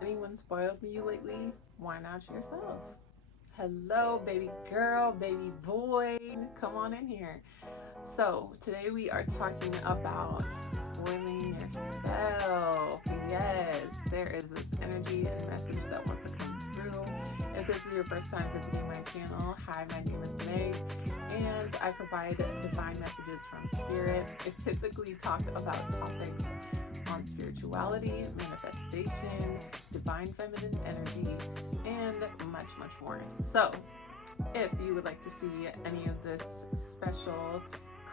anyone spoiled you lately? Why not yourself? Hello, baby girl, baby boy. Come on in here. So, today we are talking about spoiling yourself. Yes, there is this energy and message that wants to come through. If this is your first time visiting my channel, hi, my name is May, and I provide divine messages from spirit. I typically talk about topics on spirituality, manifestation, divine feminine energy, and much, much more. So, if you would like to see any of this special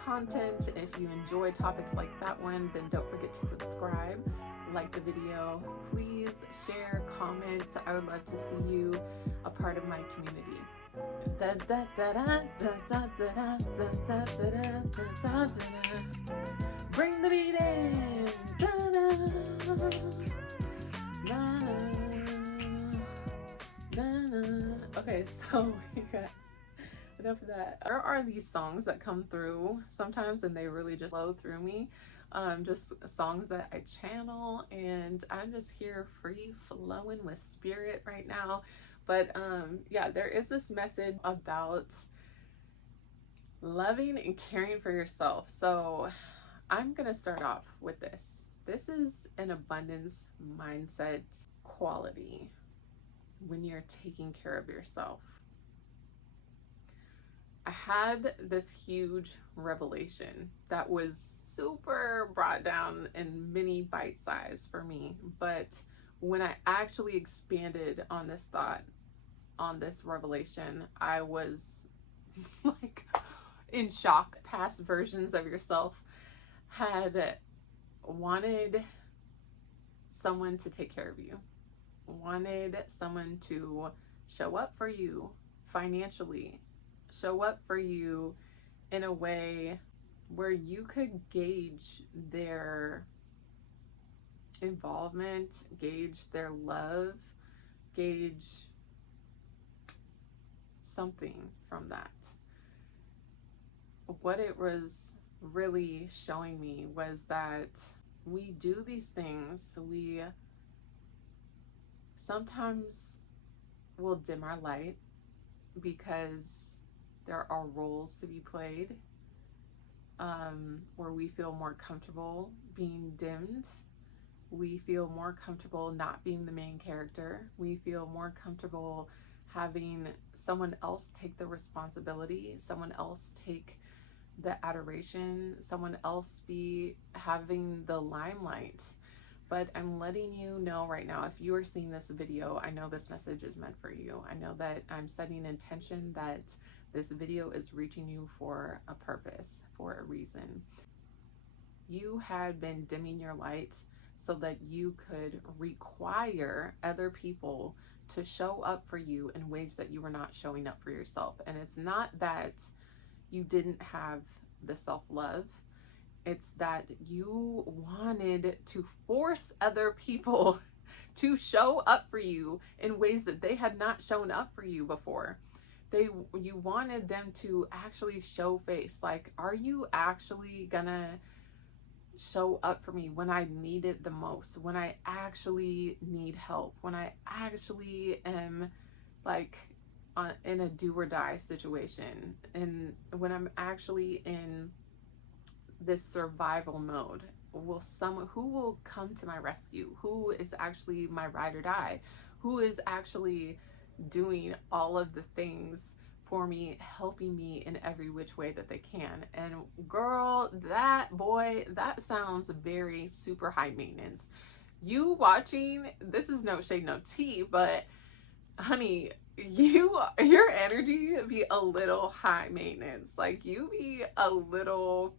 content, if you enjoy topics like that one, then don't forget to subscribe, like the video, please share, comment. I would love to see you a part of my community. Bring the beat in. Okay, so you guys, enough of that. There are these songs that come through sometimes and they really just flow through me. Just songs that I channel, and I'm just here free flowing with spirit right now. But yeah, there is this message about loving and caring for yourself. So I'm gonna start off with this. This is an abundance mindset quality when you're taking care of yourself. I had this huge revelation that was super brought down in mini bite size for me, but when I actually expanded on this thought, on this revelation, I was like in shock. Past versions of yourself had wanted someone to take care of you, wanted someone to show up for you financially, show up for you in a way where you could gauge their involvement, gauge their love, gauge something from that. What it was really showing me was that we do these things, we sometimes will dim our light because there are roles to be played, where we feel more comfortable being dimmed. We feel more comfortable not being the main character. We feel more comfortable having someone else take the responsibility, someone else take the adoration, someone else be having the limelight. But I'm letting you know right now, if you are seeing this video, I know this message is meant for you. I know that I'm setting intention that this video is reaching you for a purpose, for a reason. You had been dimming your light so that you could require other people to show up for you in ways that you were not showing up for yourself. And it's not that you didn't have the self-love, it's that you wanted to force other people to show up for you in ways that they had not shown up for you before. You wanted them to actually show face, like, are you actually gonna show up for me when I need it the most, when I actually need help, when I actually am like in a do or die situation, and when I'm actually in this survival mode? Who will come to my rescue? Who is actually my ride or die? Who is actually doing all of the things for me, helping me in every which way that they can? And girl, that sounds very super high maintenance. You watching, this is no shade, no tea, but honey, your energy be a little high maintenance. Like, you be a little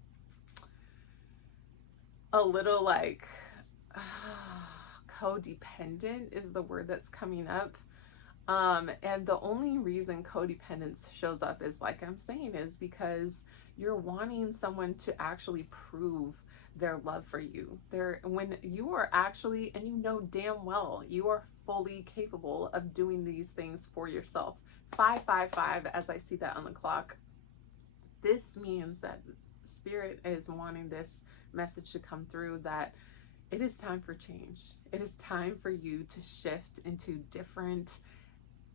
like codependent is the word that's coming up. And the only reason codependence shows up is, like I'm saying, is because you're wanting someone to actually prove their love for you. When you are actually, and you know damn well, you are fully capable of doing these things for yourself. 555, as I see that on the clock. This means that Spirit is wanting this message to come through, that it is time for change. It is time for you to shift into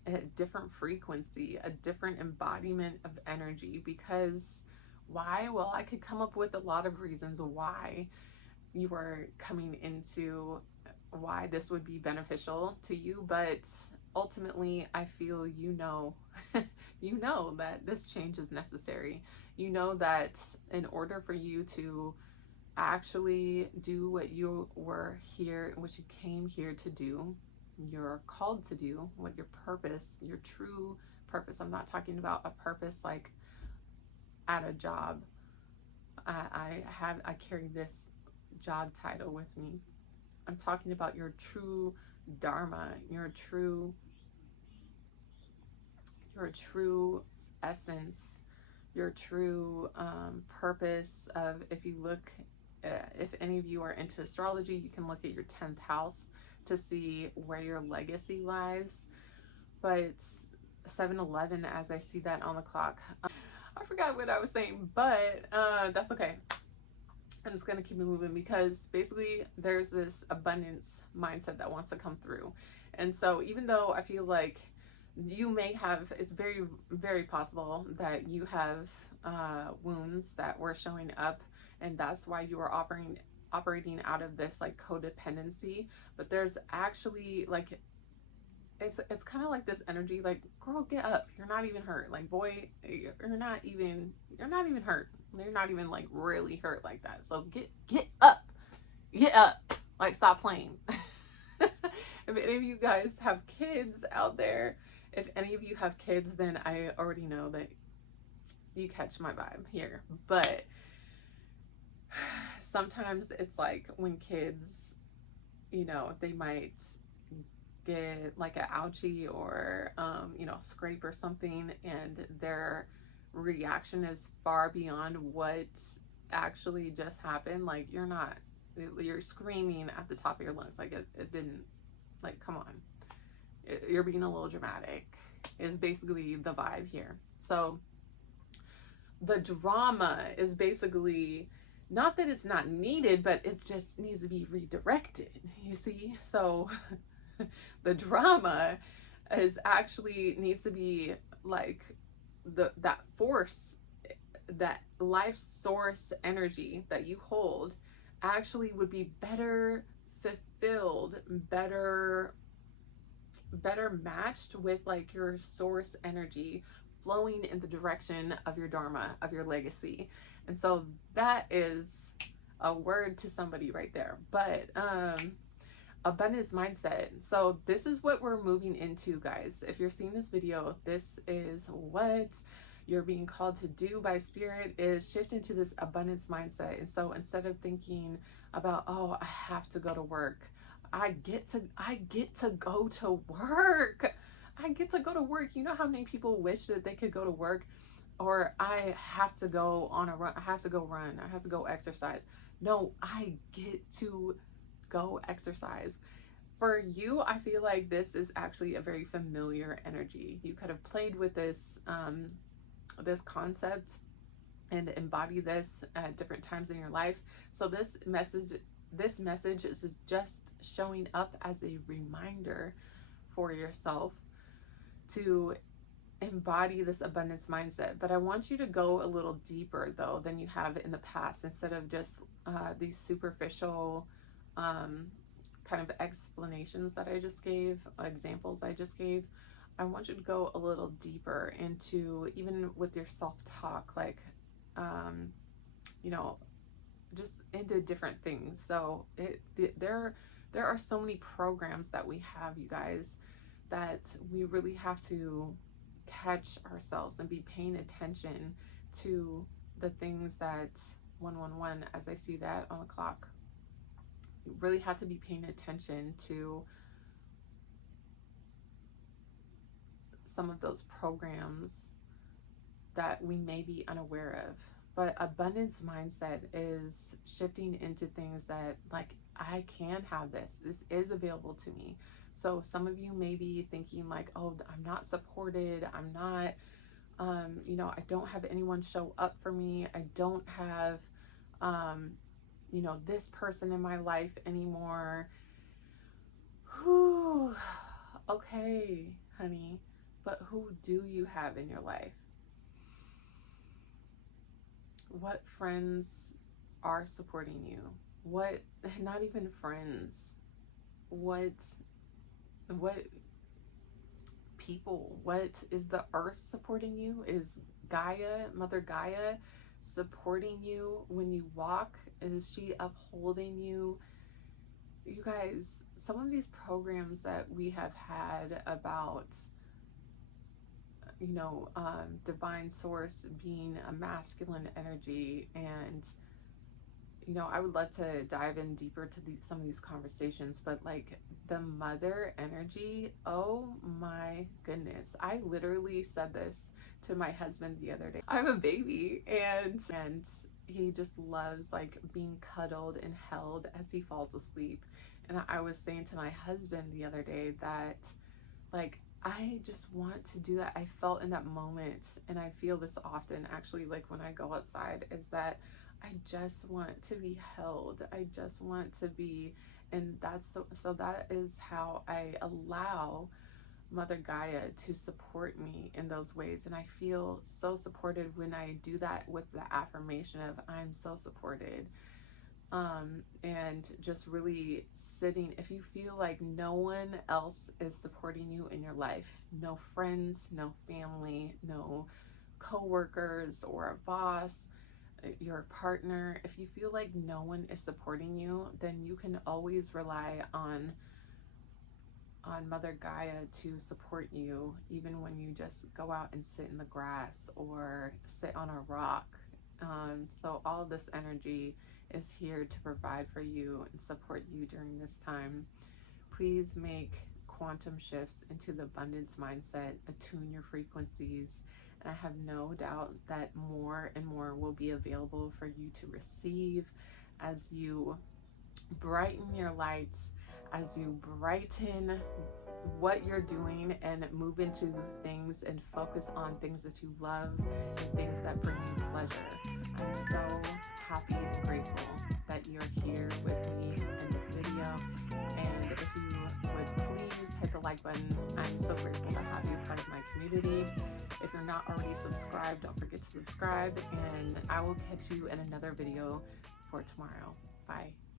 a different frequency, a different embodiment of energy. Because why? Well, I could come up with a lot of reasons why you are coming into, why this would be beneficial to you, but ultimately I feel you know that this change is necessary. You know that in order for you to actually do what you were here, what you came here to do, you're called to do, what your purpose, your true purpose. I'm not talking about a purpose like at a job. I carry this job title with me. I'm talking about your true dharma, your true essence, your true purpose of, if you look, if any of you are into astrology, you can look at your 10th house to see where your legacy lies. But 7-Eleven, as I see that on the clock, I forgot what I was saying, but that's okay. I'm just going to keep it moving, because basically there's this abundance mindset that wants to come through. And so even though I feel like you may have, it's very, very possible that you have wounds that were showing up, and that's why you are operating out of this like codependency. But there's actually like, it's kind of like this energy, like, girl, get up, you're not even hurt. Like, boy, you're not even hurt. You're not even like really hurt like that. So get up, like, stop playing. If any of you guys have kids out there, if any of you have kids, then I already know that you catch my vibe here. But sometimes it's like when kids, you know, they might get like an ouchie or you know, scrape or something, and their reaction is far beyond what actually just happened. Like, you're screaming at the top of your lungs, like it didn't, like, come on, you're being a little dramatic, is basically the vibe here. So the drama is basically, not that it's not needed, but it just needs to be redirected, you see. So the drama is actually needs to be like that force, that life source energy that you hold actually would be better fulfilled, better matched with like your source energy flowing in the direction of your dharma, of your legacy. And so that is a word to somebody right there. But abundance mindset. So this is what we're moving into, guys. If you're seeing this video, this is what you're being called to do by spirit, is shift into this abundance mindset. And so instead of thinking about, oh, I have to go to work, I get to go to work. I get to go to work. You know how many people wish that they could go to work? Or I have to go on a run. I have to go run. I have to go exercise. No, I get to go exercise. For you, I feel like this is actually a very familiar energy. You could have played with this this concept and embody this at different times in your life. So this message is just showing up as a reminder for yourself to embody this abundance mindset. But I want you to go a little deeper though than you have in the past. Instead of just these superficial kind of explanations that I just gave, examples I just gave, I want you to go a little deeper into, even with your self-talk, like you know, just into different things. So there are so many programs that we have, you guys, that we really have to catch ourselves and be paying attention to the things that 111, as I see that on the clock, you really have to be paying attention to some of those programs that we may be unaware of. But abundance mindset is shifting into things that, like, I can have this. This is available to me. So some of you may be thinking like, oh, I'm not supported. I'm not, you know, I don't have anyone show up for me. I don't have, you know, this person in my life anymore. Whew. Okay, honey, but who do you have in your life? What friends are supporting you? What, not even friends, what people, what is the earth supporting you? Is Gaia, Mother Gaia, supporting you when you walk? Is she upholding you? You guys, some of these programs that we have had about, you know, divine source being a masculine energy, and you know, I would love to dive in deeper to some of these conversations, but like the mother energy, oh my goodness. I literally said this to my husband the other day. I have a baby, and he just loves like being cuddled and held as he falls asleep. And I was saying to my husband the other day that like I just want to do that. I felt in that moment, and I feel this often actually, like when I go outside, is that I just want to be held. I just want to be, and that's so that is how I allow Mother Gaia to support me in those ways. And I feel so supported when I do that with the affirmation of I'm so supported. And just really sitting, if you feel like no one else is supporting you in your life, no friends, no family, no co-workers or a boss, your partner, if you feel like no one is supporting you, then you can always rely on Mother Gaia to support you, even when you just go out and sit in the grass or sit on a rock. So all of this energy is here to provide for you and support you during this time. Please make quantum shifts into the abundance mindset, attune your frequencies, and I have no doubt that more and more will be available for you to receive as you brighten your lights, as you brighten what you're doing and move into things and focus on things that you love and things that bring you pleasure. I'm so happy and grateful that you're here with me in this video, and if you would please hit the like button. I'm so grateful to have you part of my community. If you're not already subscribed, don't forget to subscribe, and I will catch you in another video for tomorrow. Bye.